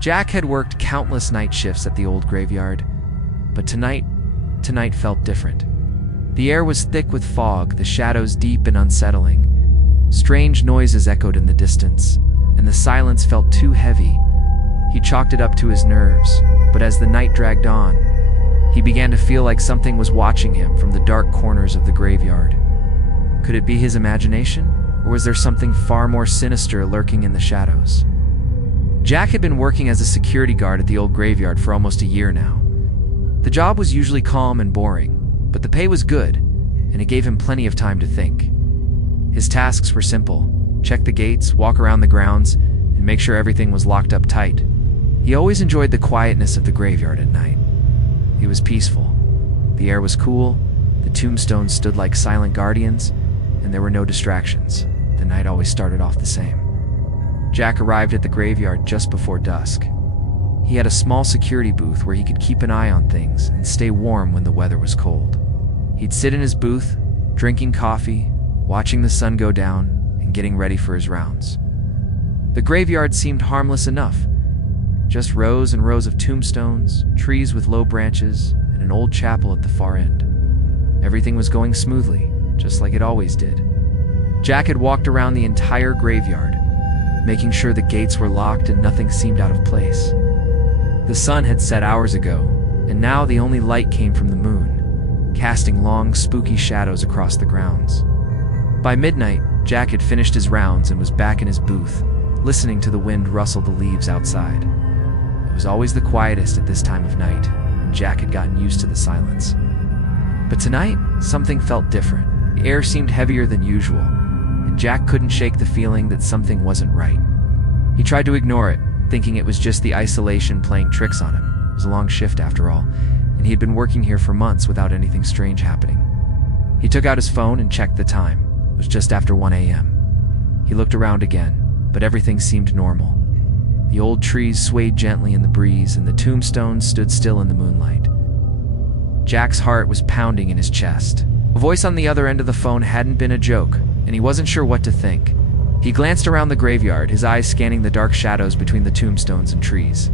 Jack had worked countless night shifts at the old graveyard, but tonight felt different. The air was thick with fog, the shadows deep and unsettling. Strange noises echoed in the distance, and the silence felt too heavy. He chalked it up to his nerves, but as the night dragged on, he began to feel like something was watching him from the dark corners of the graveyard. Could it be his imagination, or was there something far more sinister lurking in the shadows? Jack had been working as a security guard at the old graveyard for almost a year now. The job was usually calm and boring, but the pay was good, and it gave him plenty of time to think. His tasks were simple: check the gates, walk around the grounds, and make sure everything was locked up tight. He always enjoyed the quietness of the graveyard at night. It was peaceful. The air was cool, the tombstones stood like silent guardians, and there were no distractions. The night always started off the same. Jack arrived at the graveyard just before dusk. He had a small security booth where he could keep an eye on things and stay warm when the weather was cold. He'd sit in his booth, drinking coffee, watching the sun go down, and getting ready for his rounds. The graveyard seemed harmless enough. Just rows and rows of tombstones, trees with low branches, and an old chapel at the far end. Everything was going smoothly, just like it always did. Jack had walked around the entire graveyard, making sure the gates were locked and nothing seemed out of place. The sun had set hours ago, and now the only light came from the moon, casting long, spooky shadows across the grounds. By midnight, Jack had finished his rounds and was back in his booth, listening to the wind rustle the leaves outside. It was always the quietest at this time of night, and Jack had gotten used to the silence. But tonight, something felt different. The air seemed heavier than usual, and Jack couldn't shake the feeling that something wasn't right. He tried to ignore it, thinking it was just the isolation playing tricks on him. It was a long shift after all, and he had been working here for months without anything strange happening. He took out his phone and checked the time. It was just after 1 a.m. He looked around again, but everything seemed normal. The old trees swayed gently in the breeze, and the tombstones stood still in the moonlight. Jack's heart was pounding in his chest. A voice on the other end of the phone hadn't been a joke, and he wasn't sure what to think. He glanced around the graveyard, his eyes scanning the dark shadows between the tombstones and trees.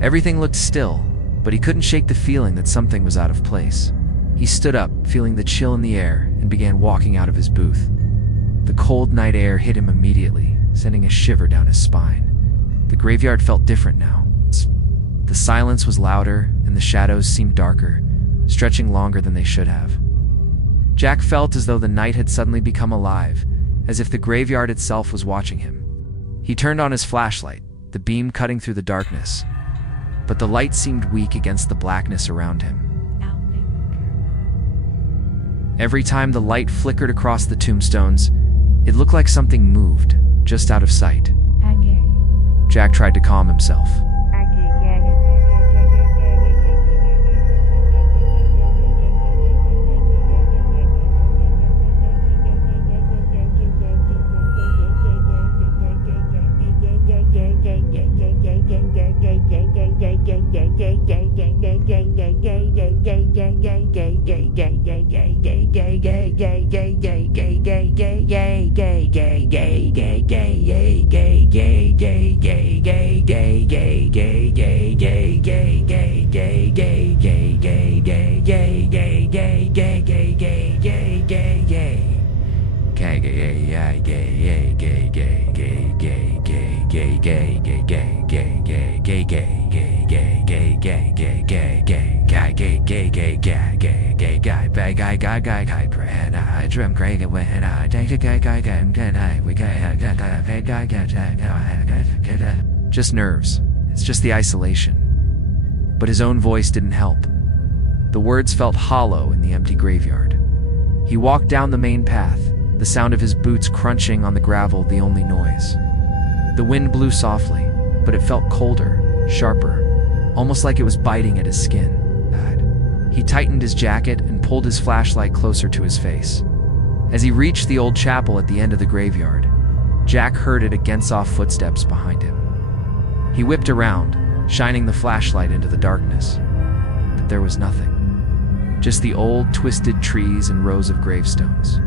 Everything looked still, but he couldn't shake the feeling that something was out of place. He stood up, feeling the chill in the air, and began walking out of his booth. The cold night air hit him immediately, sending a shiver down his spine. The graveyard felt different now. The silence was louder, and the shadows seemed darker, stretching longer than they should have. Jack felt as though the night had suddenly become alive, as if the graveyard itself was watching him. He turned on his flashlight, the beam cutting through the darkness, but the light seemed weak against the blackness around him. Every time the light flickered across the tombstones, it looked like something moved, just out of sight. Jack tried to calm himself. Just nerves. It's just the isolation. But his own voice didn't help. The words felt hollow in the empty graveyard. He walked down the main path, the sound of his boots crunching on the gravel the only noise. The wind blew softly, but it felt colder, sharper, almost like it was biting at his skin. He tightened his jacket and pulled his flashlight closer to his face. As he reached the old chapel at the end of the graveyard, Jack heard it against soft footsteps behind him. He whipped around, shining the flashlight into the darkness, but there was nothing. Just the old, twisted trees and rows of gravestones.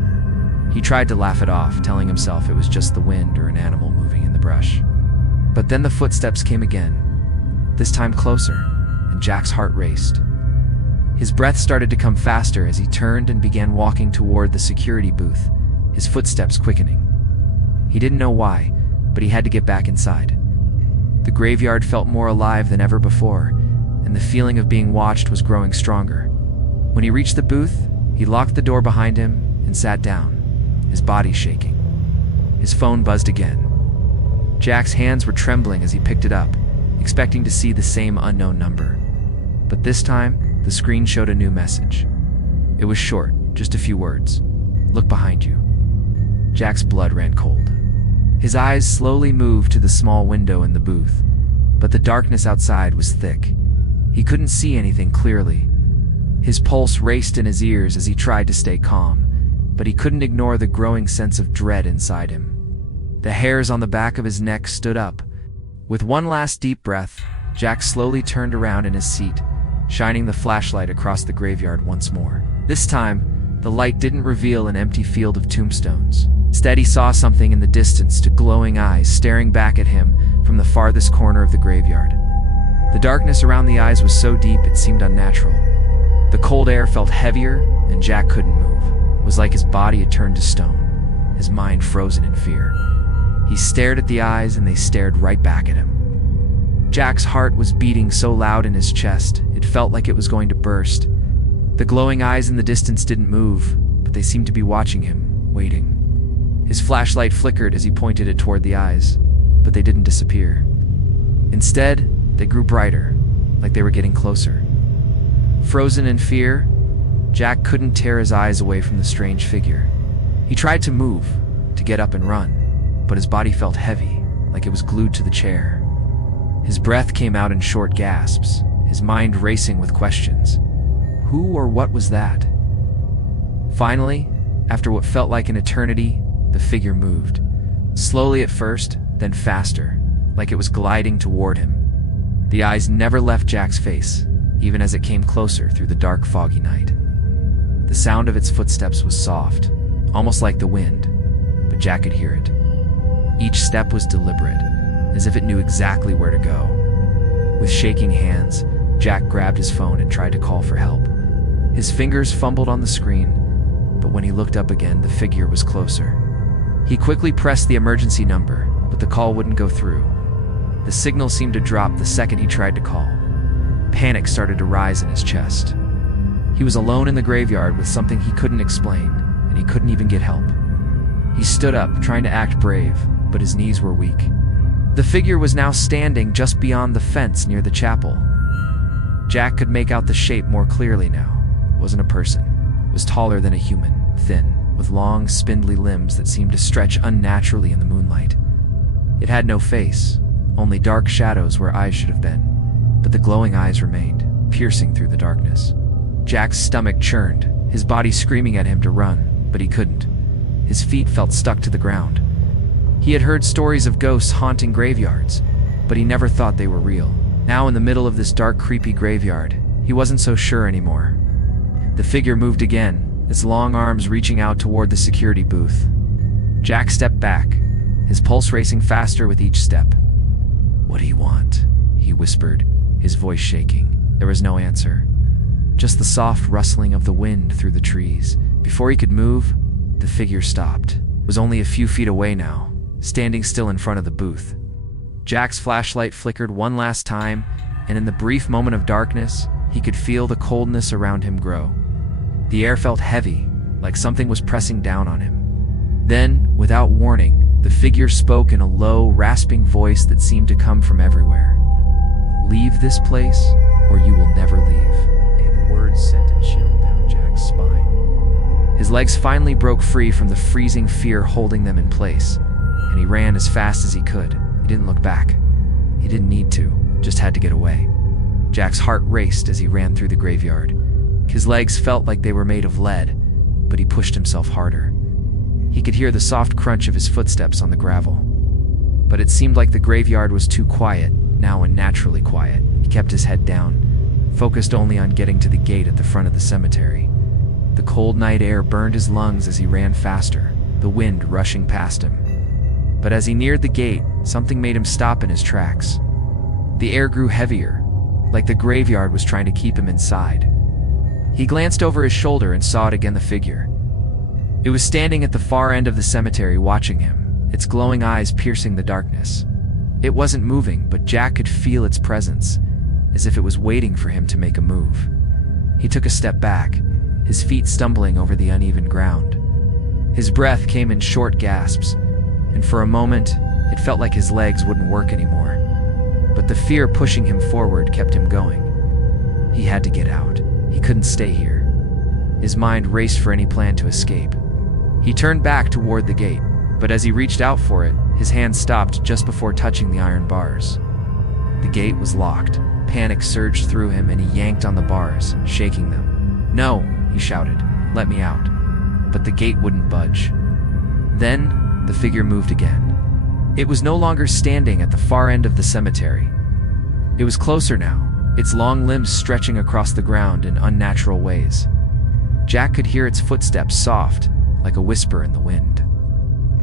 He tried to laugh it off, telling himself it was just the wind or an animal moving in the brush. But then the footsteps came again, this time closer, and Jack's heart raced. His breath started to come faster as he turned and began walking toward the security booth, his footsteps quickening. He didn't know why, but he had to get back inside. The graveyard felt more alive than ever before, and the feeling of being watched was growing stronger. When he reached the booth, he locked the door behind him and sat down, his body shaking. His phone buzzed again. Jack's hands were trembling as he picked it up, expecting to see the same unknown number. But this time, the screen showed a new message. It was short, just a few words. "Look behind you." Jack's blood ran cold. His eyes slowly moved to the small window in the booth, but the darkness outside was thick. He couldn't see anything clearly. His pulse raced in his ears as he tried to stay calm, but he couldn't ignore the growing sense of dread inside him. The hairs on the back of his neck stood up. With one last deep breath, Jack slowly turned around in his seat, shining the flashlight across the graveyard once more. This time, the light didn't reveal an empty field of tombstones. Instead, he saw something in the distance, two glowing eyes staring back at him from the farthest corner of the graveyard. The darkness around the eyes was so deep it seemed unnatural. The cold air felt heavier, and Jack couldn't move. It was like his body had turned to stone, his mind frozen in fear. He stared at the eyes, and they stared right back at him. Jack's heart was beating so loud in his chest, it felt like it was going to burst. The glowing eyes in the distance didn't move, but they seemed to be watching him, waiting. His flashlight flickered as he pointed it toward the eyes, but they didn't disappear. Instead, they grew brighter, like they were getting closer. Frozen in fear, Jack couldn't tear his eyes away from the strange figure. He tried to move, to get up and run, but his body felt heavy, like it was glued to the chair. His breath came out in short gasps, his mind racing with questions. Who or what was that? Finally, after what felt like an eternity, the figure moved. Slowly at first, then faster, like it was gliding toward him. The eyes never left Jack's face, even as it came closer through the dark, foggy night. The sound of its footsteps was soft, almost like the wind, but Jack could hear it. Each step was deliberate, as if it knew exactly where to go. With shaking hands, Jack grabbed his phone and tried to call for help. His fingers fumbled on the screen, but when he looked up again, the figure was closer. He quickly pressed the emergency number, but the call wouldn't go through. The signal seemed to drop the second he tried to call. Panic started to rise in his chest. He was alone in the graveyard with something he couldn't explain, and he couldn't even get help. He stood up, trying to act brave, but his knees were weak. The figure was now standing just beyond the fence near the chapel. Jack could make out the shape more clearly now. It wasn't a person. It was taller than a human, thin, with long, spindly limbs that seemed to stretch unnaturally in the moonlight. It had no face, only dark shadows where eyes should have been, but the glowing eyes remained, piercing through the darkness. Jack's stomach churned, his body screaming at him to run, but he couldn't. His feet felt stuck to the ground. He had heard stories of ghosts haunting graveyards, but he never thought they were real. Now in the middle of this dark, creepy graveyard, he wasn't so sure anymore. The figure moved again, its long arms reaching out toward the security booth. Jack stepped back, his pulse racing faster with each step. "What do you want?" he whispered, his voice shaking. There was no answer, just the soft rustling of the wind through the trees. Before he could move, the figure stopped. It was only a few feet away now, standing still in front of the booth. Jack's flashlight flickered one last time, and in the brief moment of darkness, he could feel the coldness around him grow. The air felt heavy, like something was pressing down on him. Then, without warning, the figure spoke in a low, rasping voice that seemed to come from everywhere. "Leave this place, or you will never leave." And the words sent a chill down Jack's spine. His legs finally broke free from the freezing fear holding them in place, and he ran as fast as he could. He didn't look back. He didn't need to, just had to get away. Jack's heart raced as he ran through the graveyard. His legs felt like they were made of lead, but he pushed himself harder. He could hear the soft crunch of his footsteps on the gravel. But it seemed like the graveyard was too quiet, now unnaturally quiet. He kept his head down, focused only on getting to the gate at the front of the cemetery. The cold night air burned his lungs as he ran faster, the wind rushing past him. But as he neared the gate, something made him stop in his tracks. The air grew heavier, like the graveyard was trying to keep him inside. He glanced over his shoulder and saw it again, the figure. It was standing at the far end of the cemetery watching him, its glowing eyes piercing the darkness. It wasn't moving, but Jack could feel its presence, as if it was waiting for him to make a move. He took a step back, his feet stumbling over the uneven ground. His breath came in short gasps, and for a moment, it felt like his legs wouldn't work anymore. But the fear pushing him forward kept him going. He had to get out. He couldn't stay here. His mind raced for any plan to escape. He turned back toward the gate, but as he reached out for it, his hand stopped just before touching the iron bars. The gate was locked. Panic surged through him and he yanked on the bars, shaking them. "No," he shouted. "Let me out." But the gate wouldn't budge. Then, the figure moved again. It was no longer standing at the far end of the cemetery. It was closer now, its long limbs stretching across the ground in unnatural ways. Jack could hear its footsteps soft, like a whisper in the wind.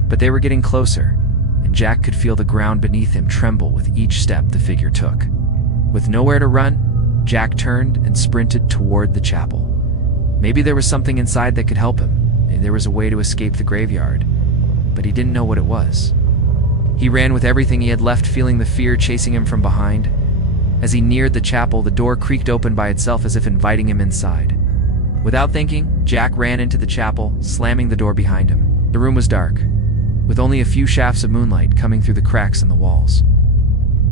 But they were getting closer, and Jack could feel the ground beneath him tremble with each step the figure took. With nowhere to run, Jack turned and sprinted toward the chapel. Maybe there was something inside that could help him. Maybe there was a way to escape the graveyard, but he didn't know what it was. He ran with everything he had left, feeling the fear chasing him from behind. As he neared the chapel, the door creaked open by itself as if inviting him inside. Without thinking, Jack ran into the chapel, slamming the door behind him. The room was dark, with only a few shafts of moonlight coming through the cracks in the walls.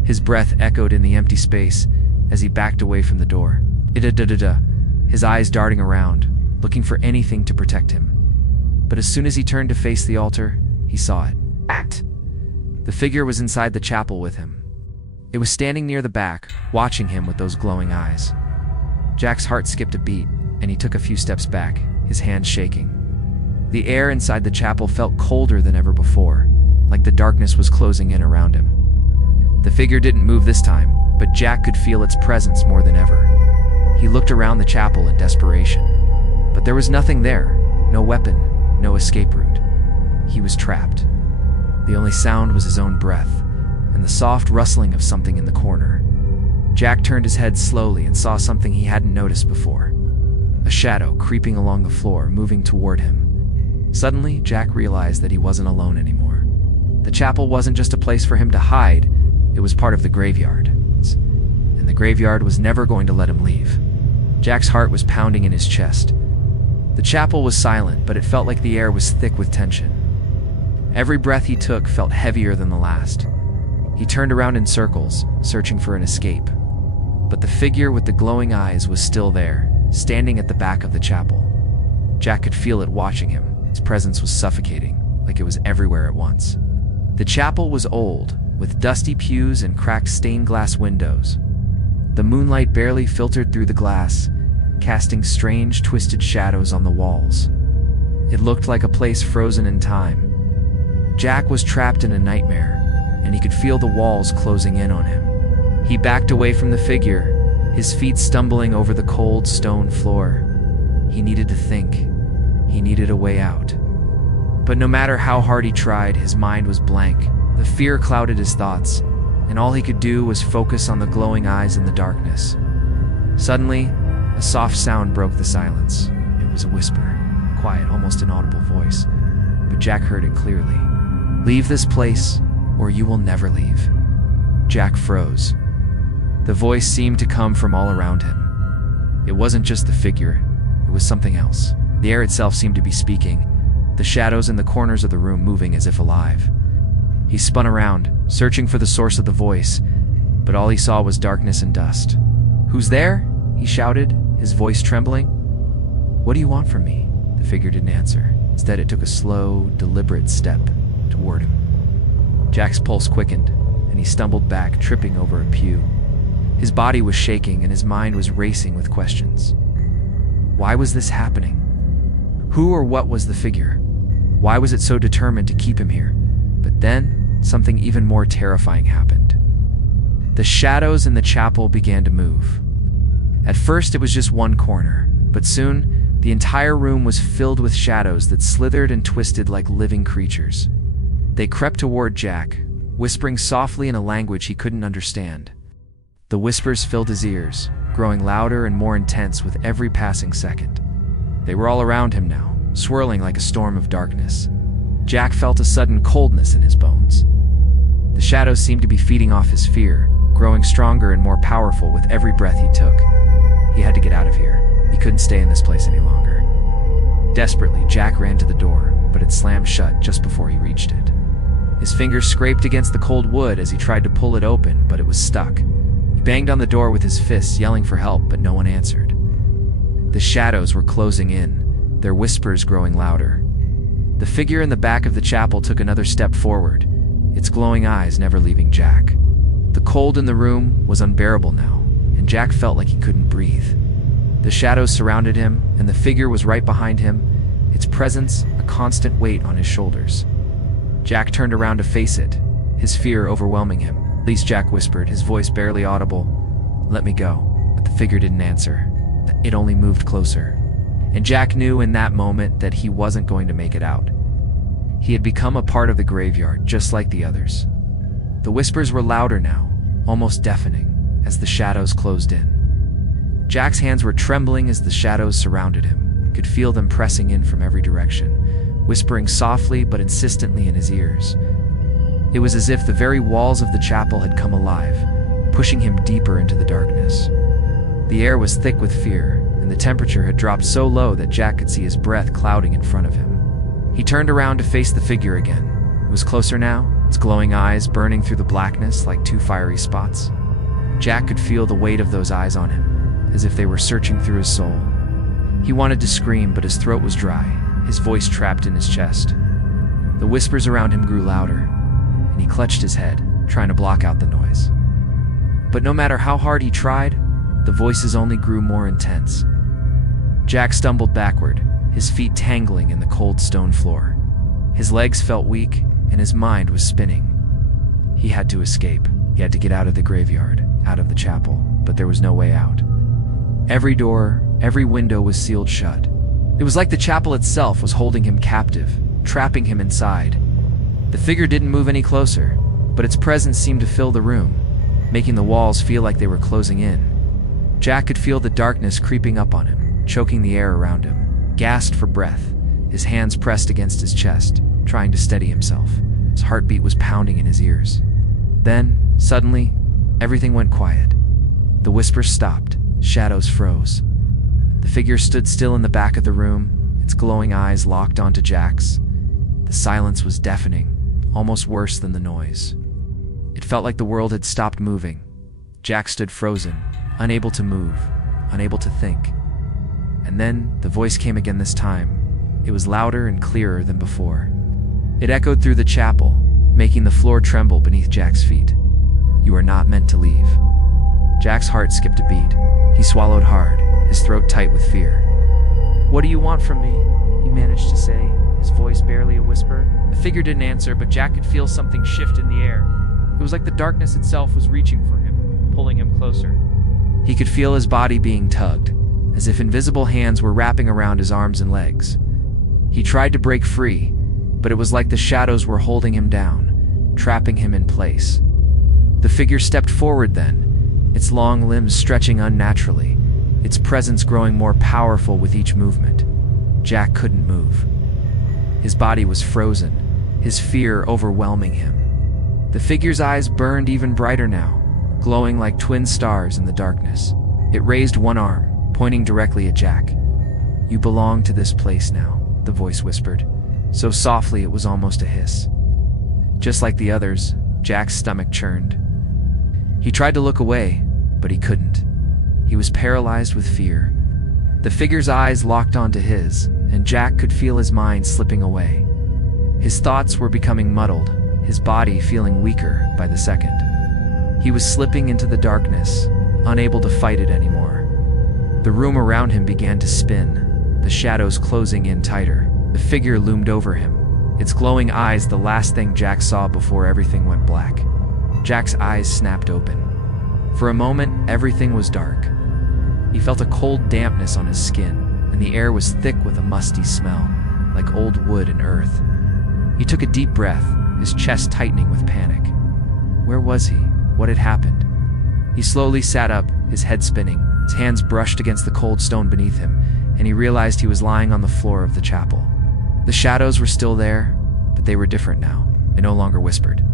His breath echoed in the empty space as he backed away from the door. His eyes darting around, looking for anything to protect him. But as soon as he turned to face the altar, he saw it. The figure was inside the chapel with him. It was standing near the back, watching him with those glowing eyes. Jack's heart skipped a beat, and he took a few steps back, his hands shaking. The air inside the chapel felt colder than ever before, like the darkness was closing in around him. The figure didn't move this time, but Jack could feel its presence more than ever. He looked around the chapel in desperation, but there was nothing there, no weapon, no escape route. He was trapped. The only sound was his own breath, and the soft rustling of something in the corner. Jack turned his head slowly and saw something he hadn't noticed before. A shadow creeping along the floor, moving toward him. Suddenly, Jack realized that he wasn't alone anymore. The chapel wasn't just a place for him to hide, it was part of the graveyard. And the graveyard was never going to let him leave. Jack's heart was pounding in his chest. The chapel was silent, but it felt like the air was thick with tension. Every breath he took felt heavier than the last. He turned around in circles, searching for an escape. But the figure with the glowing eyes was still there, standing at the back of the chapel. Jack could feel it watching him. Its presence was suffocating, like it was everywhere at once. The chapel was old, with dusty pews and cracked stained glass windows. The moonlight barely filtered through the glass, casting strange, twisted shadows on the walls. It looked like a place frozen in time. Jack was trapped in a nightmare, and he could feel the walls closing in on him. He backed away from the figure, his feet stumbling over the cold stone floor. He needed to think. He needed a way out. But no matter how hard he tried, his mind was blank. The fear clouded his thoughts, and all he could do was focus on the glowing eyes in the darkness. Suddenly, a soft sound broke the silence. It was a whisper, a quiet, almost inaudible voice, but Jack heard it clearly. "Leave this place, or you will never leave." Jack froze. The voice seemed to come from all around him. It wasn't just the figure, it was something else. The air itself seemed to be speaking, the shadows in the corners of the room moving as if alive. He spun around, searching for the source of the voice, but all he saw was darkness and dust. "Who's there?" he shouted, his voice trembling. "What do you want from me?" The figure didn't answer. Instead, it took a slow, deliberate step toward him. Jack's pulse quickened, and he stumbled back, tripping over a pew. His body was shaking, and his mind was racing with questions. Why was this happening? Who or what was the figure? Why was it so determined to keep him here? But then, something even more terrifying happened. The shadows in the chapel began to move. At first, it was just one corner, but soon, the entire room was filled with shadows that slithered and twisted like living creatures. They crept toward Jack, whispering softly in a language he couldn't understand. The whispers filled his ears, growing louder and more intense with every passing second. They were all around him now, swirling like a storm of darkness. Jack felt a sudden coldness in his bones. The shadows seemed to be feeding off his fear, growing stronger and more powerful with every breath he took. He had to get out of here. He couldn't stay in this place any longer. Desperately, Jack ran to the door, but it slammed shut just before he reached it. His fingers scraped against the cold wood as he tried to pull it open, but it was stuck. He banged on the door with his fists, yelling for help, but no one answered. The shadows were closing in, their whispers growing louder. The figure in the back of the chapel took another step forward, its glowing eyes never leaving Jack. The cold in the room was unbearable now, and Jack felt like he couldn't breathe. The shadows surrounded him, and the figure was right behind him, its presence a constant weight on his shoulders. Jack turned around to face it, his fear overwhelming him. At least, Jack whispered, his voice barely audible. "Let me go." But the figure didn't answer. It only moved closer. And Jack knew in that moment that he wasn't going to make it out. He had become a part of the graveyard, just like the others. The whispers were louder now, almost deafening, as the shadows closed in. Jack's hands were trembling as the shadows surrounded him. He could feel them pressing in from every direction, whispering softly but insistently in his ears. It was as if the very walls of the chapel had come alive, pushing him deeper into the darkness. The air was thick with fear, and the temperature had dropped so low that Jack could see his breath clouding in front of him. He turned around to face the figure again. It was closer now, its glowing eyes burning through the blackness like two fiery spots. Jack could feel the weight of those eyes on him, as if they were searching through his soul. He wanted to scream, but his throat was dry, his voice trapped in his chest. The whispers around him grew louder, and he clutched his head, trying to block out the noise. But no matter how hard he tried, the voices only grew more intense. Jack stumbled backward, his feet tangling in the cold stone floor. His legs felt weak, and his mind was spinning. He had to escape. He had to get out of the graveyard, out of the chapel, but there was no way out. Every door, every window was sealed shut. It was like the chapel itself was holding him captive, trapping him inside. The figure didn't move any closer, but its presence seemed to fill the room, making the walls feel like they were closing in. Jack could feel the darkness creeping up on him, choking the air around him. Gasped for breath, his hands pressed against his chest, trying to steady himself. His heartbeat was pounding in his ears. Then, suddenly, everything went quiet. The whispers stopped, shadows froze. The figure stood still in the back of the room, its glowing eyes locked onto Jack's. The silence was deafening, almost worse than the noise. It felt like the world had stopped moving. Jack stood frozen, unable to move, unable to think. And then the voice came again this time. It was louder and clearer than before. It echoed through the chapel, making the floor tremble beneath Jack's feet. "You are not meant to leave." Jack's heart skipped a beat. He swallowed hard, his throat tight with fear. "What do you want from me?" he managed to say, his voice barely a whisper. The figure didn't answer, but Jack could feel something shift in the air. It was like the darkness itself was reaching for him, pulling him closer. He could feel his body being tugged, as if invisible hands were wrapping around his arms and legs. He tried to break free, but it was like the shadows were holding him down, trapping him in place. The figure stepped forward then, its long limbs stretching unnaturally, its presence growing more powerful with each movement. Jack couldn't move. His body was frozen, his fear overwhelming him. The figure's eyes burned even brighter now, glowing like twin stars in the darkness. It raised one arm, pointing directly at Jack. "You belong to this place now," the voice whispered, so softly it was almost a hiss. Just like the others, Jack's stomach churned. He tried to look away, but he couldn't. He was paralyzed with fear. The figure's eyes locked onto his, and Jack could feel his mind slipping away. His thoughts were becoming muddled, his body feeling weaker by the second. He was slipping into the darkness, unable to fight it anymore. The room around him began to spin, the shadows closing in tighter. The figure loomed over him, its glowing eyes the last thing Jack saw before everything went black. Jack's eyes snapped open. For a moment, everything was dark. He felt a cold dampness on his skin, and the air was thick with a musty smell, like old wood and earth. He took a deep breath, his chest tightening with panic. Where was he? What had happened? He slowly sat up, his head spinning. His hands brushed against the cold stone beneath him, and he realized he was lying on the floor of the chapel. The shadows were still there, but they were different now. They no longer whispered.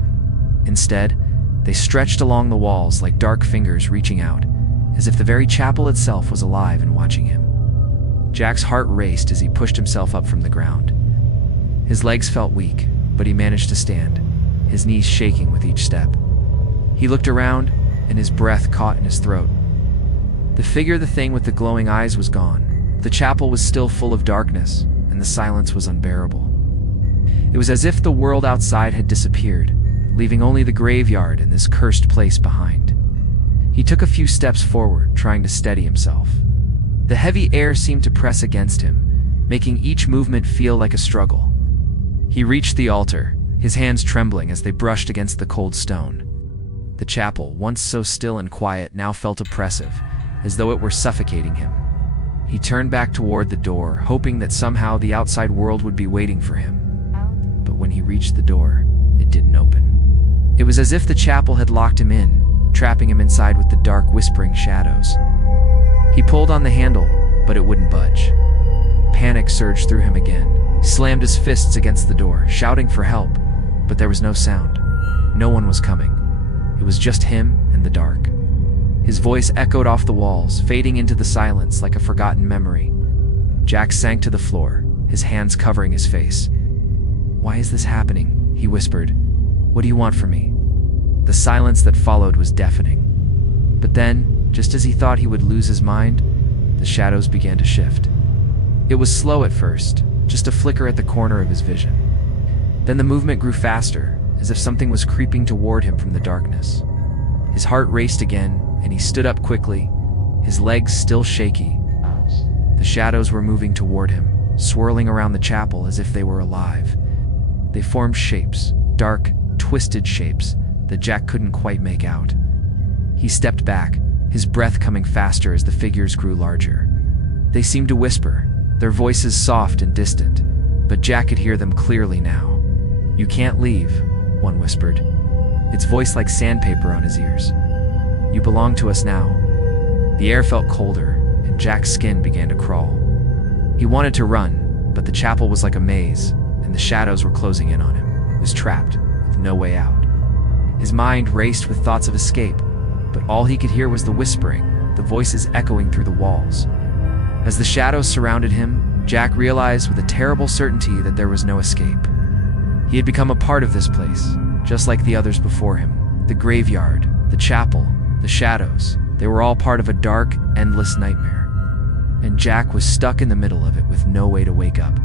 Instead, they stretched along the walls like dark fingers reaching out, as if the very chapel itself was alive and watching him. Jack's heart raced as he pushed himself up from the ground. His legs felt weak, but he managed to stand, his knees shaking with each step. He looked around, and his breath caught in his throat. The thing with the glowing eyes was gone. The chapel was still full of darkness, and the silence was unbearable. It was as if the world outside had disappeared, leaving only the graveyard and this cursed place behind. He took a few steps forward, trying to steady himself. The heavy air seemed to press against him, making each movement feel like a struggle. He reached the altar, his hands trembling as they brushed against the cold stone. The chapel, once so still and quiet, now felt oppressive, as though it were suffocating him. He turned back toward the door, hoping that somehow the outside world would be waiting for him. But when he reached the door, it didn't open. It was as if the chapel had locked him in, trapping him inside with the dark, whispering shadows. He pulled on the handle, but it wouldn't budge. Panic surged through him again. He slammed his fists against the door, shouting for help, but there was no sound. No one was coming. It was just him and the dark. His voice echoed off the walls, fading into the silence like a forgotten memory. Jack sank to the floor, his hands covering his face. "Why is this happening?" he whispered. "What do you want from me?" The silence that followed was deafening. But then, just as he thought he would lose his mind, the shadows began to shift. It was slow at first, just a flicker at the corner of his vision. Then the movement grew faster, as if something was creeping toward him from the darkness. His heart raced again, and he stood up quickly, his legs still shaky. The shadows were moving toward him, swirling around the chapel as if they were alive. They formed shapes, dark, twisted shapes, that Jack couldn't quite make out. He stepped back, his breath coming faster as the figures grew larger. They seemed to whisper, their voices soft and distant, but Jack could hear them clearly now. "You can't leave," one whispered, its voice like sandpaper on his ears. "You belong to us now." The air felt colder, and Jack's skin began to crawl. He wanted to run, but the chapel was like a maze, and the shadows were closing in on him. He was trapped, with no way out. His mind raced with thoughts of escape, but all he could hear was the whispering, the voices echoing through the walls. As the shadows surrounded him, Jack realized with a terrible certainty that there was no escape. He had become a part of this place, just like the others before him. The graveyard, the chapel, the shadows, they were all part of a dark, endless nightmare. And Jack was stuck in the middle of it with no way to wake up.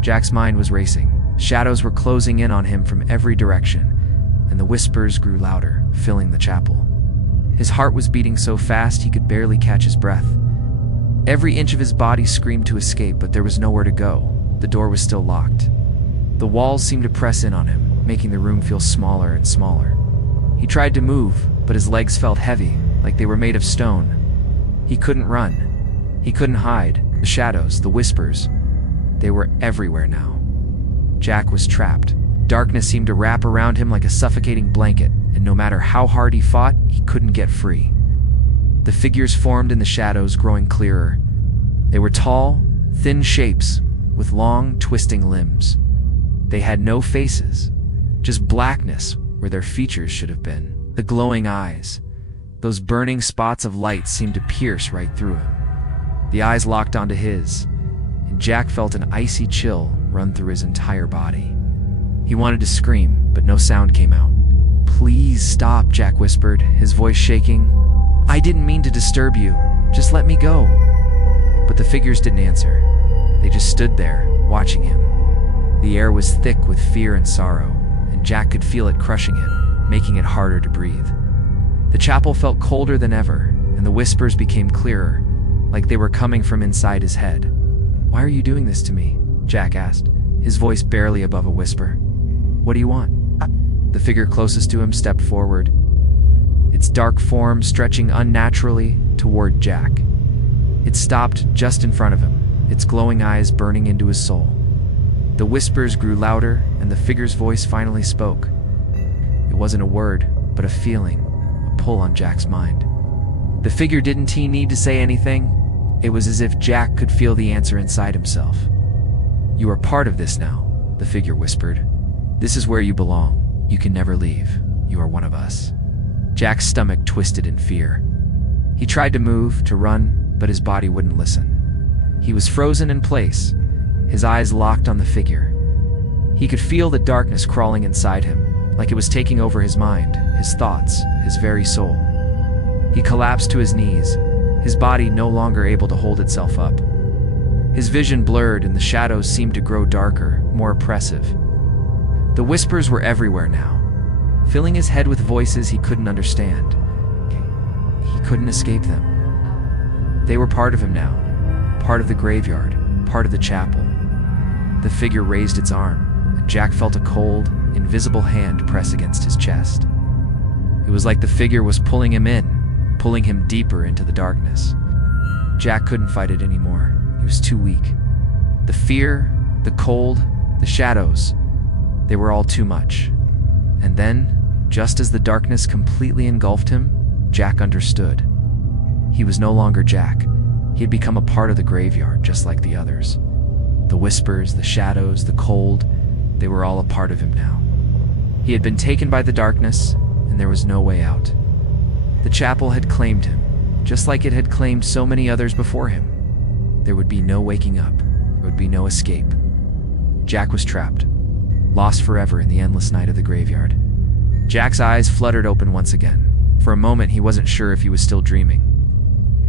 Jack's mind was racing. Shadows were closing in on him from every direction, and the whispers grew louder, filling the chapel. His heart was beating so fast he could barely catch his breath. Every inch of his body screamed to escape, but there was nowhere to go. The door was still locked. The walls seemed to press in on him, making the room feel smaller and smaller. He tried to move, but his legs felt heavy, like they were made of stone. He couldn't run. He couldn't hide. The shadows, the whispers, they were everywhere now. Jack was trapped. Darkness seemed to wrap around him like a suffocating blanket, and no matter how hard he fought, he couldn't get free. The figures formed in the shadows, growing clearer. They were tall, thin shapes, with long, twisting limbs. They had no faces, just blackness where their features should have been. The glowing eyes, those burning spots of light seemed to pierce right through him. The eyes locked onto his, and Jack felt an icy chill run through his entire body. He wanted to scream, but no sound came out. "Please stop," Jack whispered, his voice shaking. "I didn't mean to disturb you. Just let me go." But the figures didn't answer. They just stood there, watching him. The air was thick with fear and sorrow, and Jack could feel it crushing him, making it harder to breathe. The chapel felt colder than ever, and the whispers became clearer, like they were coming from inside his head. "Why are you doing this to me?" Jack asked, his voice barely above a whisper. "What do you want?" The figure closest to him stepped forward, its dark form stretching unnaturally toward Jack. It stopped just in front of him, its glowing eyes burning into his soul. The whispers grew louder, and the figure's voice finally spoke. It wasn't a word, but a feeling, a pull on Jack's mind. The figure didn't need to say anything. It was as if Jack could feel the answer inside himself. "You are part of this now," the figure whispered. "This is where you belong. You can never leave. You are one of us." Jack's stomach twisted in fear. He tried to move, to run, but his body wouldn't listen. He was frozen in place, his eyes locked on the figure. He could feel the darkness crawling inside him, like it was taking over his mind, his thoughts, his very soul. He collapsed to his knees, his body no longer able to hold itself up. His vision blurred and the shadows seemed to grow darker, more oppressive. The whispers were everywhere now, filling his head with voices he couldn't understand. He couldn't escape them. They were part of him now, part of the graveyard, part of the chapel. The figure raised its arm, and Jack felt a cold, invisible hand press against his chest. It was like the figure was pulling him in, pulling him deeper into the darkness. Jack couldn't fight it anymore. He was too weak. The fear, the cold, the shadows, they were all too much. And then, just as the darkness completely engulfed him, Jack understood. He was no longer Jack. He had become a part of the graveyard, just like the others. The whispers, the shadows, the cold, they were all a part of him now. He had been taken by the darkness, and there was no way out. The chapel had claimed him, just like it had claimed so many others before him. There would be no waking up. There would be no escape. Jack was trapped, lost forever in the endless night of the graveyard. Jack's eyes fluttered open once again. For a moment, he wasn't sure if he was still dreaming.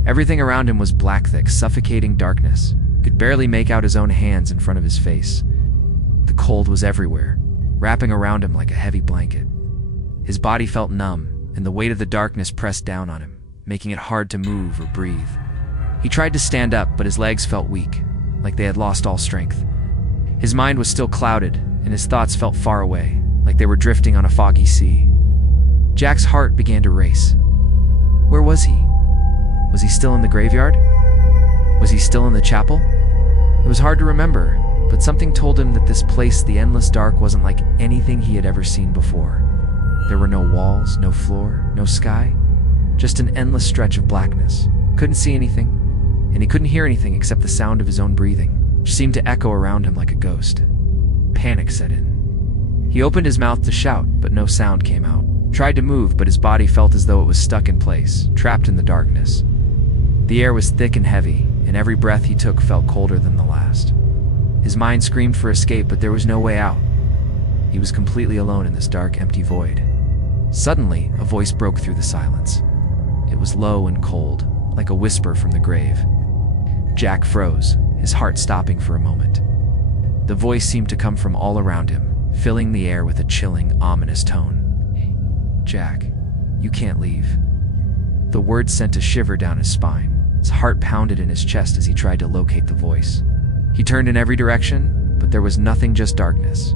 Everything around him was black, thick, suffocating darkness. He could barely make out his own hands in front of his face. The cold was everywhere, wrapping around him like a heavy blanket. His body felt numb, and the weight of the darkness pressed down on him, making it hard to move or breathe. He tried to stand up, but his legs felt weak, like they had lost all strength. His mind was still clouded, and his thoughts felt far away, like they were drifting on a foggy sea. Jack's heart began to race. Where was he? Was he still in the graveyard? Was he still in the chapel? It was hard to remember, but something told him that this place, the endless dark, wasn't like anything he had ever seen before. There were no walls, no floor, no sky, just an endless stretch of blackness. Couldn't see anything, and he couldn't hear anything except the sound of his own breathing, which seemed to echo around him like a ghost. Panic set in. He opened his mouth to shout, but no sound came out. Tried to move, but his body felt as though it was stuck in place, trapped in the darkness. The air was thick and heavy, and every breath he took felt colder than the last. His mind screamed for escape, but there was no way out. He was completely alone in this dark, empty void. Suddenly, a voice broke through the silence. It was low and cold, like a whisper from the grave. Jack froze, his heart stopping for a moment. The voice seemed to come from all around him, filling the air with a chilling, ominous tone. "Jack, you can't leave." The words sent a shiver down his spine. His heart pounded in his chest as he tried to locate the voice. He turned in every direction, but there was nothing, just darkness.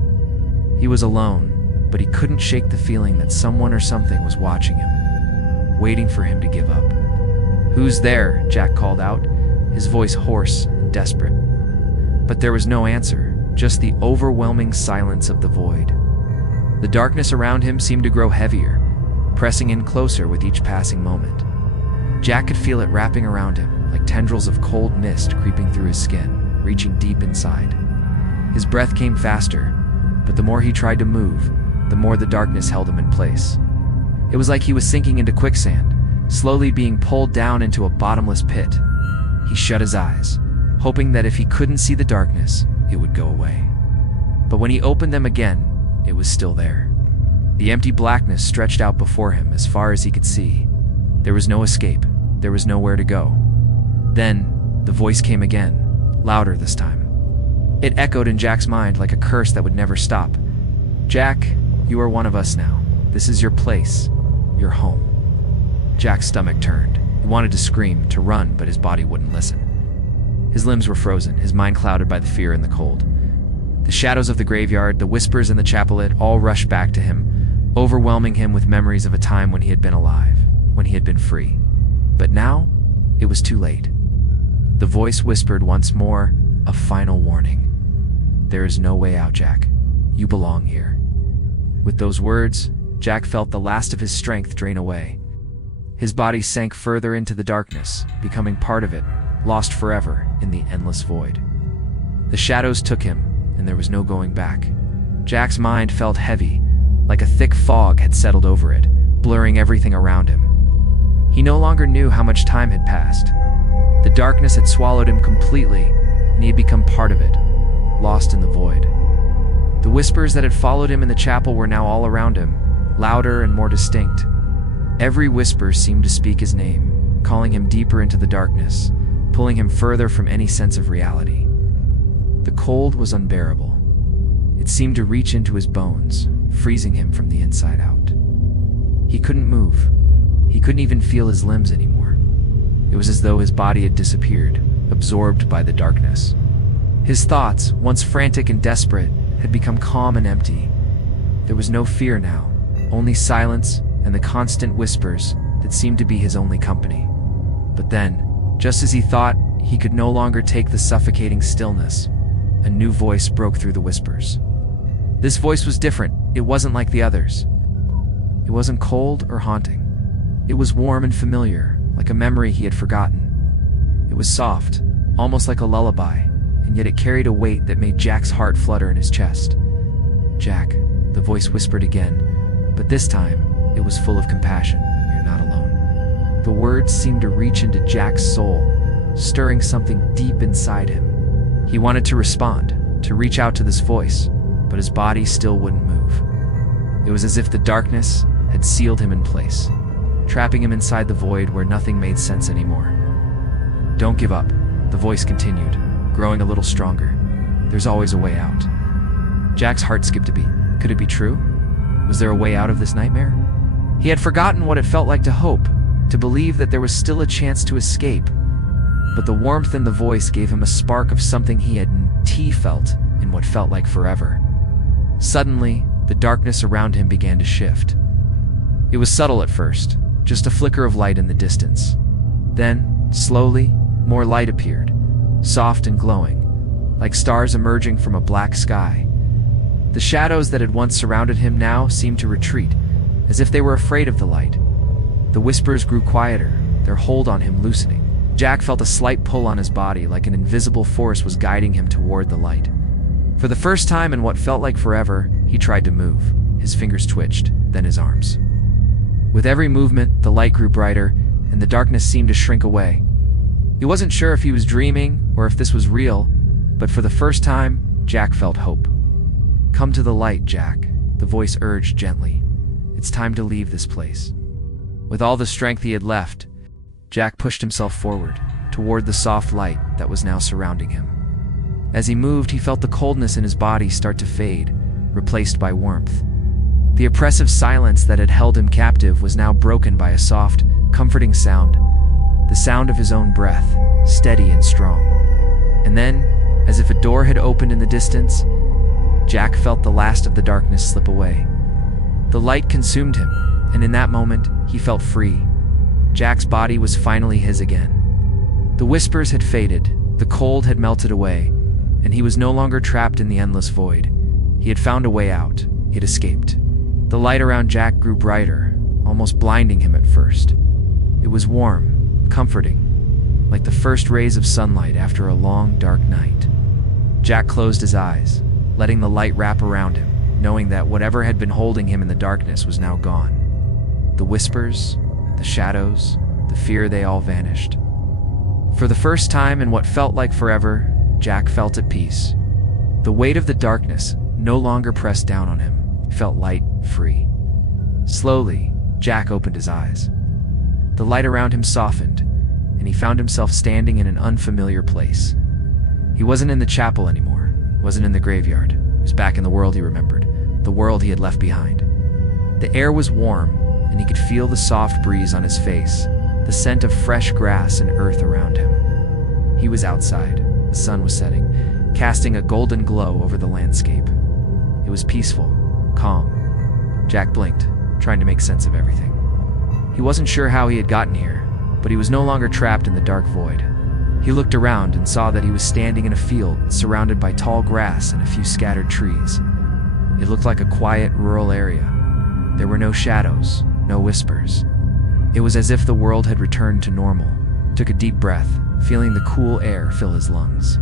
He was alone, but he couldn't shake the feeling that someone or something was watching him, waiting for him to give up. "Who's there?" Jack called out, his voice hoarse and desperate. But there was no answer, just the overwhelming silence of the void. The darkness around him seemed to grow heavier, pressing in closer with each passing moment. Jack could feel it wrapping around him, like tendrils of cold mist creeping through his skin, reaching deep inside. His breath came faster, but the more he tried to move, the more the darkness held him in place. It was like he was sinking into quicksand, slowly being pulled down into a bottomless pit. He shut his eyes, hoping that if he couldn't see the darkness, it would go away. But when he opened them again, it was still there. The empty blackness stretched out before him as far as he could see. There was no escape. There was nowhere to go. Then, the voice came again, louder this time. It echoed in Jack's mind like a curse that would never stop. "Jack, you are one of us now. This is your place, your home." Jack's stomach turned. He wanted to scream, to run, but his body wouldn't listen. His limbs were frozen, his mind clouded by the fear and the cold. The shadows of the graveyard, the whispers in the chapel, all rushed back to him, overwhelming him with memories of a time when he had been alive, when he had been free. But now, it was too late. The voice whispered once more, a final warning. "There is no way out, Jack. You belong here." With those words, Jack felt the last of his strength drain away. His body sank further into the darkness, becoming part of it, lost forever in the endless void. The shadows took him, and there was no going back. Jack's mind felt heavy, like a thick fog had settled over it, blurring everything around him. He no longer knew how much time had passed. The darkness had swallowed him completely, and he had become part of it, lost in the void. The whispers that had followed him in the chapel were now all around him, louder and more distinct. Every whisper seemed to speak his name, calling him deeper into the darkness, pulling him further from any sense of reality. The cold was unbearable. It seemed to reach into his bones, freezing him from the inside out. He couldn't move. He couldn't even feel his limbs anymore. It was as though his body had disappeared, absorbed by the darkness. His thoughts, once frantic and desperate, had become calm and empty. There was no fear now, only silence and the constant whispers that seemed to be his only company. But then, just as he thought he could no longer take the suffocating stillness, a new voice broke through the whispers. This voice was different. It wasn't like the others. It wasn't cold or haunting. It was warm and familiar, like a memory he had forgotten. It was soft, almost like a lullaby, and yet it carried a weight that made Jack's heart flutter in his chest. "Jack," the voice whispered again, but this time it was full of compassion. "You're not alone." The words seemed to reach into Jack's soul, stirring something deep inside him. He wanted to respond, to reach out to this voice, but his body still wouldn't move. It was as if the darkness had sealed him in place, trapping him inside the void where nothing made sense anymore. "Don't give up," the voice continued, growing a little stronger. "There's always a way out." Jack's heart skipped a beat. Could it be true? Was there a way out of this nightmare? He had forgotten what it felt like to hope, to believe that there was still a chance to escape. But the warmth in the voice gave him a spark of something he had felt in what felt like forever. Suddenly, the darkness around him began to shift. It was subtle at first, just a flicker of light in the distance. Then, slowly, more light appeared, soft and glowing, like stars emerging from a black sky. The shadows that had once surrounded him now seemed to retreat, as if they were afraid of the light. The whispers grew quieter, their hold on him loosening. Jack felt a slight pull on his body, like an invisible force was guiding him toward the light. For the first time in what felt like forever, he tried to move. His fingers twitched, then his arms. With every movement, the light grew brighter, and the darkness seemed to shrink away. He wasn't sure if he was dreaming or if this was real, but for the first time, Jack felt hope. "Come to the light, Jack," the voice urged gently. "It's time to leave this place." With all the strength he had left, Jack pushed himself forward, toward the soft light that was now surrounding him. As he moved, he felt the coldness in his body start to fade, replaced by warmth. The oppressive silence that had held him captive was now broken by a soft, comforting sound, the sound of his own breath, steady and strong. And then, as if a door had opened in the distance, Jack felt the last of the darkness slip away. The light consumed him, and in that moment, he felt free. Jack's body was finally his again. The whispers had faded, the cold had melted away, and he was no longer trapped in the endless void. He had found a way out. He had escaped. The light around Jack grew brighter, almost blinding him at first. It was warm, comforting, like the first rays of sunlight after a long, dark night. Jack closed his eyes, letting the light wrap around him, knowing that whatever had been holding him in the darkness was now gone. The whispers, the shadows, the fear, they all vanished. For the first time in what felt like forever, Jack felt at peace. The weight of the darkness no longer pressed down on him. He felt light, free. Slowly, Jack opened his eyes. The light around him softened, and he found himself standing in an unfamiliar place. He wasn't in the chapel anymore, wasn't in the graveyard. He was back in the world he remembered, the world he had left behind. The air was warm, and he could feel the soft breeze on his face, the scent of fresh grass and earth around him. He was outside. The sun was setting, casting a golden glow over the landscape. It was peaceful, calm. Jack blinked, trying to make sense of everything. He wasn't sure how he had gotten here, but he was no longer trapped in the dark void. He looked around and saw that he was standing in a field surrounded by tall grass and a few scattered trees. It looked like a quiet, rural area. There were no shadows, no whispers. It was as if the world had returned to normal. Took a deep breath, feeling the cool air fill his lungs.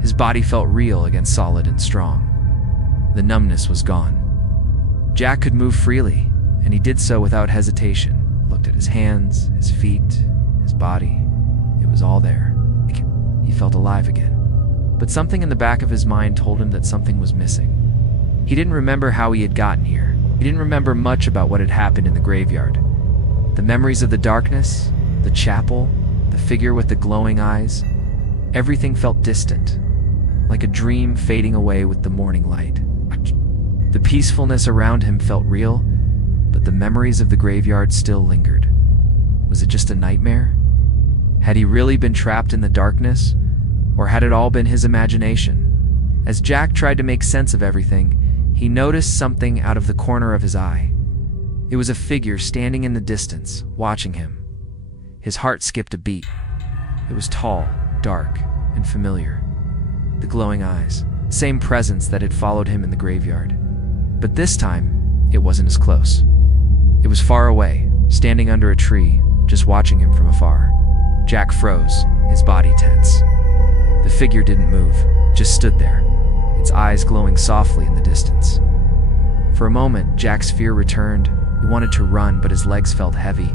His body felt real again, solid and strong. The numbness was gone. Jack could move freely, and he did so without hesitation. Looked at his hands, his feet, his body. It was all there. He felt alive again. But something in the back of his mind told him that something was missing. He didn't remember how he had gotten here. He didn't remember much about what had happened in the graveyard. The memories of the darkness, the chapel, the figure with the glowing eyes, everything felt distant, like a dream fading away with the morning light. The peacefulness around him felt real, but the memories of the graveyard still lingered. Was it just a nightmare? Had he really been trapped in the darkness, or had it all been his imagination? As Jack tried to make sense of everything, he noticed something out of the corner of his eye. It was a figure standing in the distance, watching him. His heart skipped a beat. It was tall, dark, and familiar. The glowing eyes, same presence that had followed him in the graveyard. But this time, it wasn't as close. It was far away, standing under a tree, just watching him from afar. Jack froze, his body tense. The figure didn't move, just stood there, its eyes glowing softly in the distance. For a moment, Jack's fear returned. He wanted to run, but his legs felt heavy.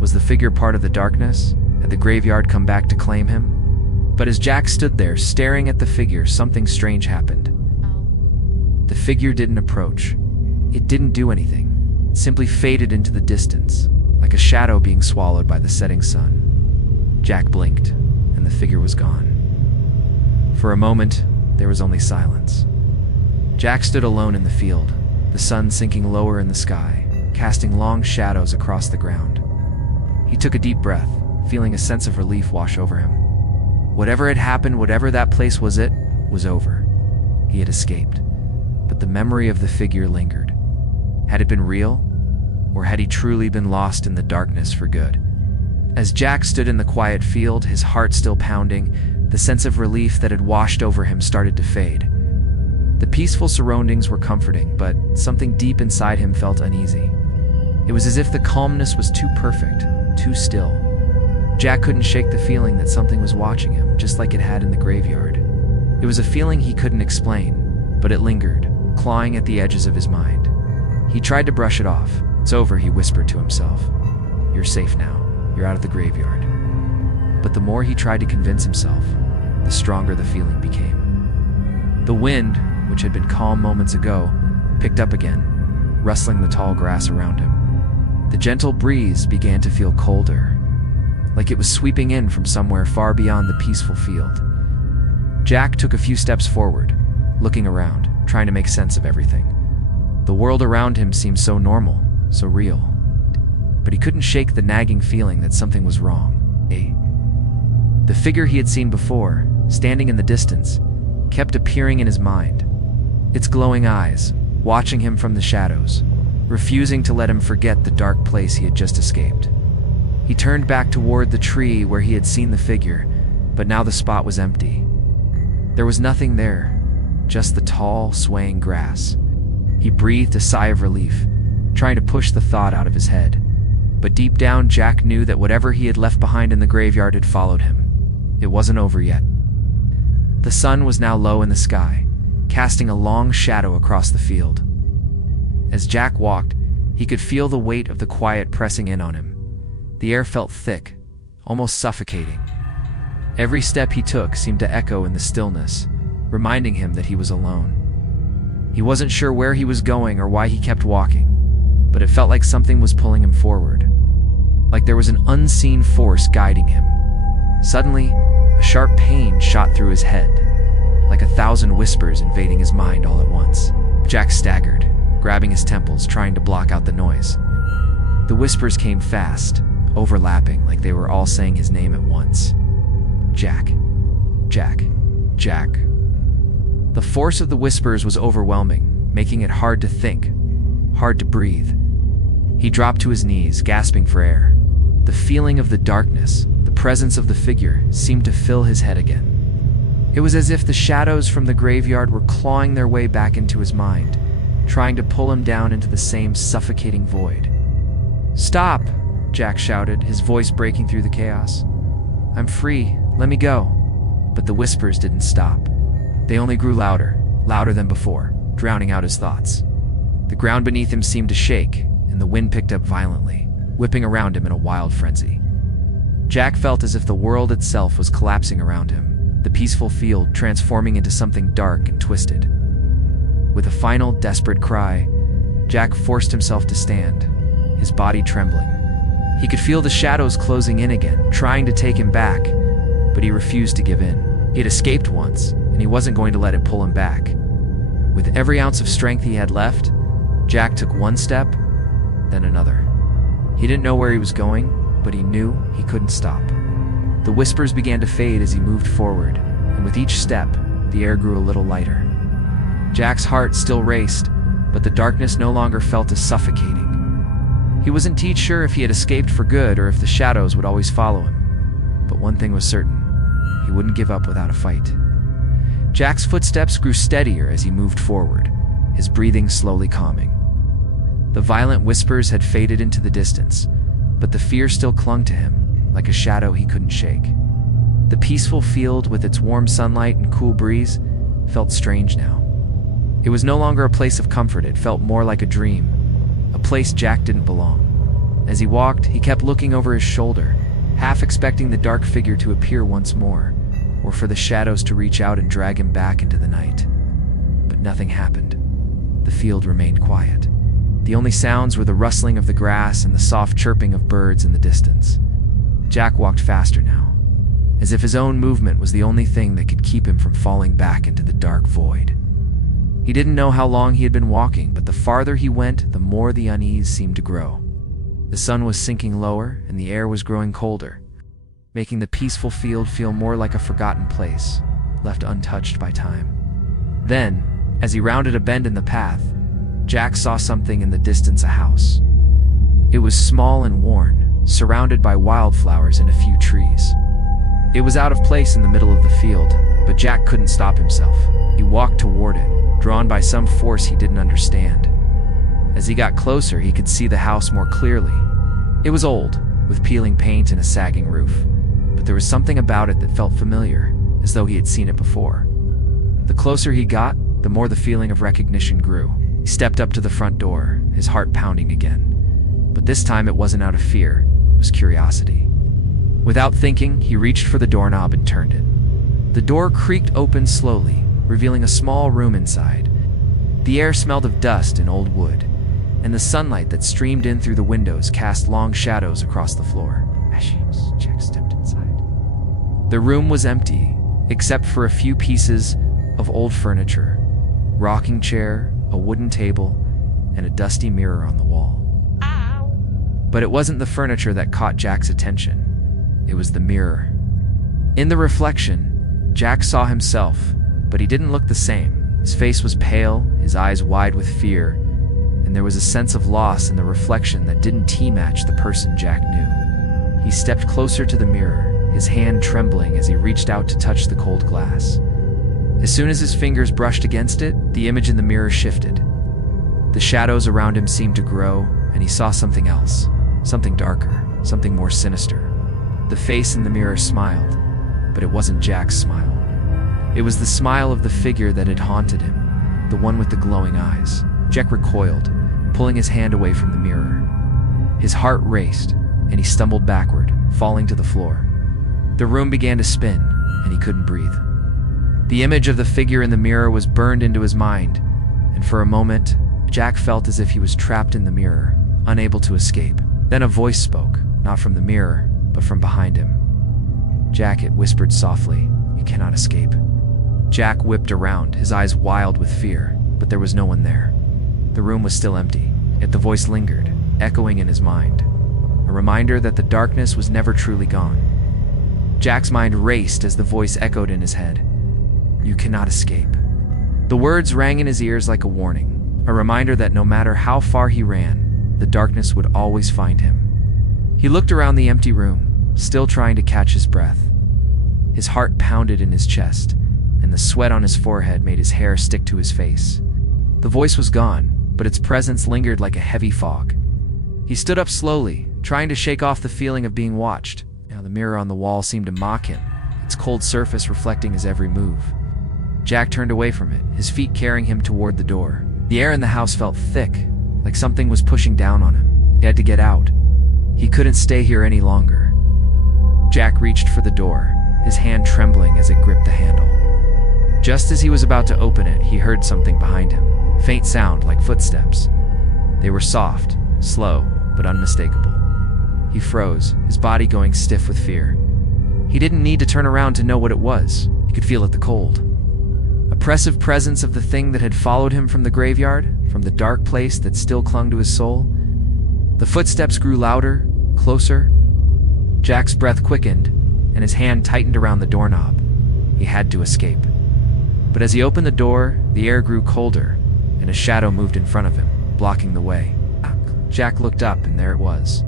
Was the figure part of the darkness? Had the graveyard come back to claim him? But as Jack stood there, staring at the figure, something strange happened. The figure didn't approach. It didn't do anything. It simply faded into the distance, like a shadow being swallowed by the setting sun. Jack blinked, and the figure was gone. For a moment, there was only silence. Jack stood alone in the field, the sun sinking lower in the sky, casting long shadows across the ground. He took a deep breath, feeling a sense of relief wash over him. Whatever had happened, whatever that place was, it was over. He had escaped. But the memory of the figure lingered. Had it been real? Or had he truly been lost in the darkness for good? As Jack stood in the quiet field, his heart still pounding, the sense of relief that had washed over him started to fade. The peaceful surroundings were comforting, but something deep inside him felt uneasy. It was as if the calmness was too perfect, too still. Jack couldn't shake the feeling that something was watching him, just like it had in the graveyard. It was a feeling he couldn't explain, but it lingered, clawing at the edges of his mind. He tried to brush it off. "It's over," he whispered to himself. "You're safe now. You're out of the graveyard." But the more he tried to convince himself, the stronger the feeling became. The wind, which had been calm moments ago, picked up again, rustling the tall grass around him. The gentle breeze began to feel colder, like it was sweeping in from somewhere far beyond the peaceful field. Jack took a few steps forward, looking around, trying to make sense of everything. The world around him seemed so normal, so real. But he couldn't shake the nagging feeling that something was wrong. The figure he had seen before, standing in the distance, kept appearing in his mind. Its glowing eyes, watching him from the shadows, refusing to let him forget the dark place he had just escaped. He turned back toward the tree where he had seen the figure, but now the spot was empty. There was nothing there, just the tall, swaying grass. He breathed a sigh of relief, trying to push the thought out of his head. But deep down, Jack knew that whatever he had left behind in the graveyard had followed him. It wasn't over yet. The sun was now low in the sky, casting a long shadow across the field. As Jack walked, he could feel the weight of the quiet pressing in on him. The air felt thick, almost suffocating. Every step he took seemed to echo in the stillness, reminding him that he was alone. He wasn't sure where he was going or why he kept walking, but it felt like something was pulling him forward, like there was an unseen force guiding him. Suddenly, a sharp pain shot through his head, like 1,000 whispers invading his mind all at once. Jack staggered, grabbing his temples, trying to block out the noise. The whispers came fast, overlapping, like they were all saying his name at once. Jack. Jack. Jack. The force of the whispers was overwhelming, making it hard to think, hard to breathe. He dropped to his knees, gasping for air. The feeling of the darkness, the presence of the figure, seemed to fill his head again. It was as if the shadows from the graveyard were clawing their way back into his mind, trying to pull him down into the same suffocating void. "Stop!" Jack shouted, his voice breaking through the chaos. "I'm free, let me go." But the whispers didn't stop. They only grew louder, louder than before, drowning out his thoughts. The ground beneath him seemed to shake, and the wind picked up violently, whipping around him in a wild frenzy. Jack felt as if the world itself was collapsing around him, the peaceful field transforming into something dark and twisted. With a final, desperate cry, Jack forced himself to stand, his body trembling. He could feel the shadows closing in again, trying to take him back, but he refused to give in. He had escaped once, and he wasn't going to let it pull him back. With every ounce of strength he had left, Jack took one step, then another. He didn't know where he was going, but he knew he couldn't stop. The whispers began to fade as he moved forward, and with each step, the air grew a little lighter. Jack's heart still raced, but the darkness no longer felt as suffocating. He wasn't too sure if he had escaped for good or if the shadows would always follow him. But one thing was certain, he wouldn't give up without a fight. Jack's footsteps grew steadier as he moved forward, his breathing slowly calming. The violent whispers had faded into the distance, but the fear still clung to him, like a shadow he couldn't shake. The peaceful field with its warm sunlight and cool breeze felt strange now. It was no longer a place of comfort, it felt more like a dream, a place Jack didn't belong. As he walked, he kept looking over his shoulder, half expecting the dark figure to appear once more, or for the shadows to reach out and drag him back into the night. But nothing happened. The field remained quiet. The only sounds were the rustling of the grass and the soft chirping of birds in the distance. Jack walked faster now, as if his own movement was the only thing that could keep him from falling back into the dark void. He didn't know how long he had been walking, but the farther he went, the more the unease seemed to grow. The sun was sinking lower, and the air was growing colder, making the peaceful field feel more like a forgotten place, left untouched by time. Then, as he rounded a bend in the path, Jack saw something in the distance, a house. It was small and worn, surrounded by wildflowers and a few trees. It was out of place in the middle of the field, but Jack couldn't stop himself. He walked toward it, drawn by some force he didn't understand. As he got closer, he could see the house more clearly. It was old, with peeling paint and a sagging roof, but there was something about it that felt familiar, as though he had seen it before. The closer he got, the more the feeling of recognition grew. He stepped up to the front door, his heart pounding again. But this time it wasn't out of fear, it was curiosity. Without thinking, he reached for the doorknob and turned it. The door creaked open slowly, revealing a small room inside. The air smelled of dust and old wood, and the sunlight that streamed in through the windows cast long shadows across the floor. Jack stepped inside. The room was empty, except for a few pieces of old furniture, rocking chair, a wooden table, and a dusty mirror on the wall. Ow. But it wasn't the furniture that caught Jack's attention. It was the mirror. In the reflection, Jack saw himself, but he didn't look the same. His face was pale, his eyes wide with fear, and there was a sense of loss in the reflection that didn't match the person Jack knew. He stepped closer to the mirror, his hand trembling as he reached out to touch the cold glass. As soon as his fingers brushed against it, the image in the mirror shifted. The shadows around him seemed to grow, and he saw something else, something darker, something more sinister. The face in the mirror smiled, but it wasn't Jack's smile. It was the smile of the figure that had haunted him, the one with the glowing eyes. Jack recoiled, pulling his hand away from the mirror. His heart raced, and he stumbled backward, falling to the floor. The room began to spin, and he couldn't breathe. The image of the figure in the mirror was burned into his mind, and for a moment, Jack felt as if he was trapped in the mirror, unable to escape. Then a voice spoke, not from the mirror, but from behind him. "Jack," it whispered softly, "you cannot escape." Jack whipped around, his eyes wild with fear, but there was no one there. The room was still empty, yet the voice lingered, echoing in his mind, a reminder that the darkness was never truly gone. Jack's mind raced as the voice echoed in his head. "You cannot escape." The words rang in his ears like a warning, a reminder that no matter how far he ran, the darkness would always find him. He looked around the empty room, still trying to catch his breath. His heart pounded in his chest, and the sweat on his forehead made his hair stick to his face. The voice was gone, but its presence lingered like a heavy fog. He stood up slowly, trying to shake off the feeling of being watched. Now the mirror on the wall seemed to mock him, its cold surface reflecting his every move. Jack turned away from it, his feet carrying him toward the door. The air in the house felt thick, like something was pushing down on him. He had to get out. He couldn't stay here any longer. Jack reached for the door, his hand trembling as it gripped the handle. Just as he was about to open it, he heard something behind him, a faint sound like footsteps. They were soft, slow, but unmistakable. He froze, his body going stiff with fear. He didn't need to turn around to know what it was. He could feel it, the cold. Oppressive presence of the thing that had followed him from the graveyard, from the dark place that still clung to his soul. The footsteps grew louder, closer. Jack's breath quickened, and his hand tightened around the doorknob. He had to escape. But as he opened the door, the air grew colder, and a shadow moved in front of him, blocking the way. Jack looked up, and there it was.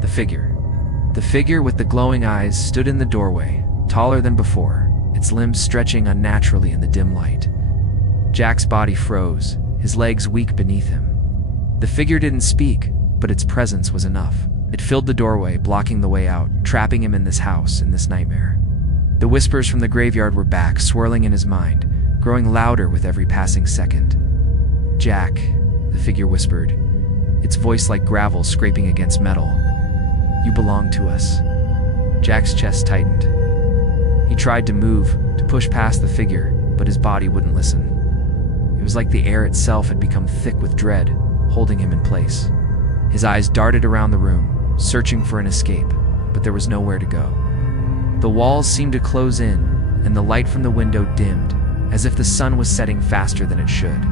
The figure. The figure with the glowing eyes stood in the doorway, taller than before, its limbs stretching unnaturally in the dim light. Jack's body froze, his legs weak beneath him. The figure didn't speak, but its presence was enough. It filled the doorway, blocking the way out, trapping him in this house, in this nightmare. The whispers from the graveyard were back, swirling in his mind, growing louder with every passing second. "Jack," the figure whispered, its voice like gravel scraping against metal. "You belong to us." Jack's chest tightened. He tried to move, to push past the figure, but his body wouldn't listen. It was like the air itself had become thick with dread, holding him in place. His eyes darted around the room, searching for an escape, but there was nowhere to go. The walls seemed to close in, and the light from the window dimmed, as if the sun was setting faster than it should.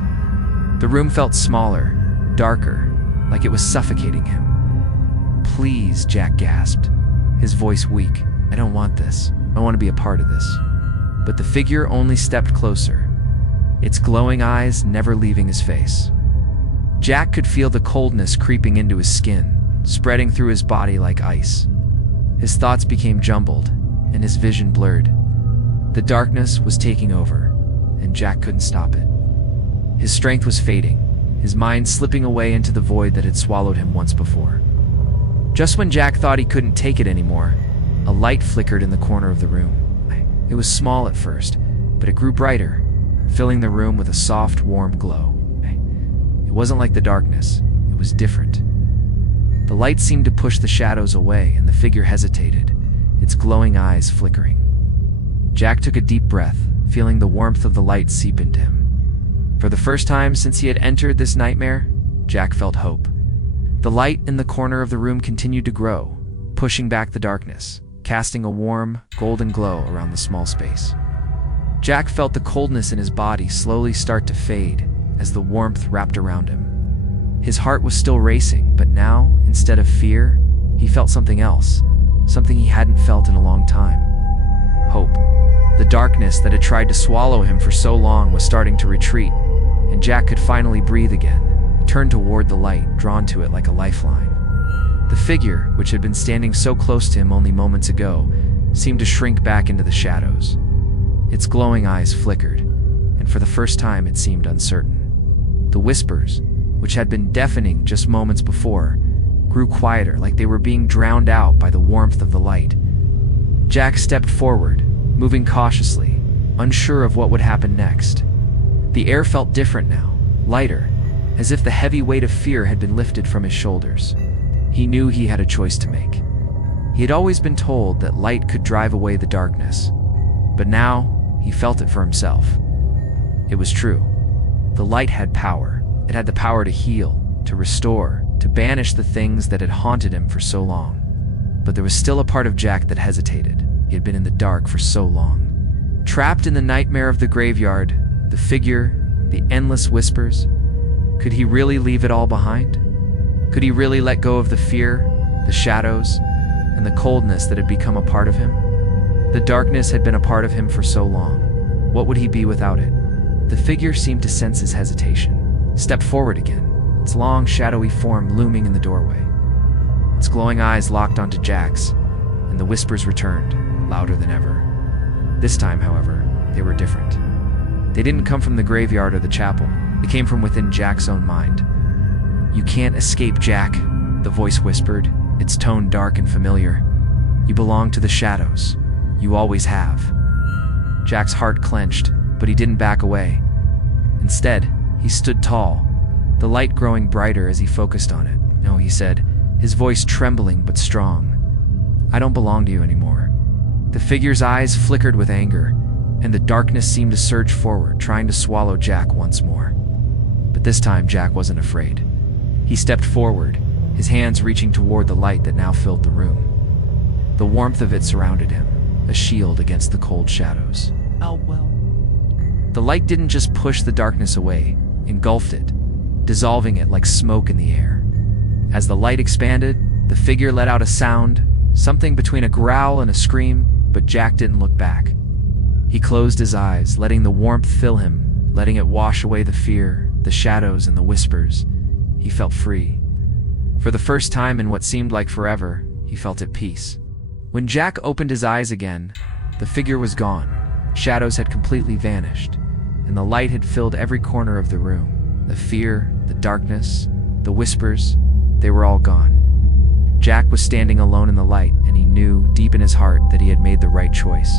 The room felt smaller, darker, like it was suffocating him. "Please," Jack gasped, his voice weak. "I don't want this. I want to be a part of this." But the figure only stepped closer, its glowing eyes never leaving his face. Jack could feel the coldness creeping into his skin, spreading through his body like ice. His thoughts became jumbled, and his vision blurred. The darkness was taking over, and Jack couldn't stop it. His strength was fading, his mind slipping away into the void that had swallowed him once before. Just when Jack thought he couldn't take it anymore, a light flickered in the corner of the room. It was small at first, but it grew brighter, filling the room with a soft, warm glow. It wasn't like the darkness, it was different. The light seemed to push the shadows away, and the figure hesitated, its glowing eyes flickering. Jack took a deep breath, feeling the warmth of the light seep into him. For the first time since he had entered this nightmare, Jack felt hope. The light in the corner of the room continued to grow, pushing back the darkness, casting a warm, golden glow around the small space. Jack felt the coldness in his body slowly start to fade as the warmth wrapped around him. His heart was still racing, but now, instead of fear, he felt something else, something he hadn't felt in a long time. Hope. The darkness that had tried to swallow him for so long was starting to retreat, and Jack could finally breathe again, turned toward the light, drawn to it like a lifeline. The figure, which had been standing so close to him only moments ago, seemed to shrink back into the shadows. Its glowing eyes flickered, and for the first time it seemed uncertain. The whispers, which had been deafening just moments before, grew quieter, like they were being drowned out by the warmth of the light. Jack stepped forward, moving cautiously, unsure of what would happen next. The air felt different now, lighter, as if the heavy weight of fear had been lifted from his shoulders. He knew he had a choice to make. He had always been told that light could drive away the darkness, but now he felt it for himself. It was true. The light had power. It had the power to heal, to restore, to banish the things that had haunted him for so long. But there was still a part of Jack that hesitated. He had been in the dark for so long. Trapped in the nightmare of the graveyard, the figure, the endless whispers. Could he really leave it all behind? Could he really let go of the fear, the shadows, and the coldness that had become a part of him? The darkness had been a part of him for so long. What would he be without it? The figure seemed to sense his hesitation, stepped forward again, its long, shadowy form looming in the doorway. Its glowing eyes locked onto Jack's, and the whispers returned, louder than ever. This time, however, they were different. They didn't come from the graveyard or the chapel. They came from within Jack's own mind. "You can't escape, Jack," the voice whispered, its tone dark and familiar. "You belong to the shadows. You always have." Jack's heart clenched, but he didn't back away. Instead, he stood tall, the light growing brighter as he focused on it. "No," he said, his voice trembling but strong. "I don't belong to you anymore." The figure's eyes flickered with anger, and the darkness seemed to surge forward, trying to swallow Jack once more. But this time, Jack wasn't afraid. He stepped forward, his hands reaching toward the light that now filled the room. The warmth of it surrounded him, a shield against the cold shadows. Oh, well. The light didn't just push the darkness away, engulfed it, dissolving it like smoke in the air. As the light expanded, the figure let out a sound, something between a growl and a scream, but Jack didn't look back. He closed his eyes, letting the warmth fill him, letting it wash away the fear, the shadows, and the whispers. He felt free. For the first time in what seemed like forever, he felt at peace. When Jack opened his eyes again, the figure was gone. Shadows had completely vanished, and the light had filled every corner of the room. The fear, the darkness, the whispers, they were all gone. Jack was standing alone in the light, and he knew, deep in his heart, that he had made the right choice.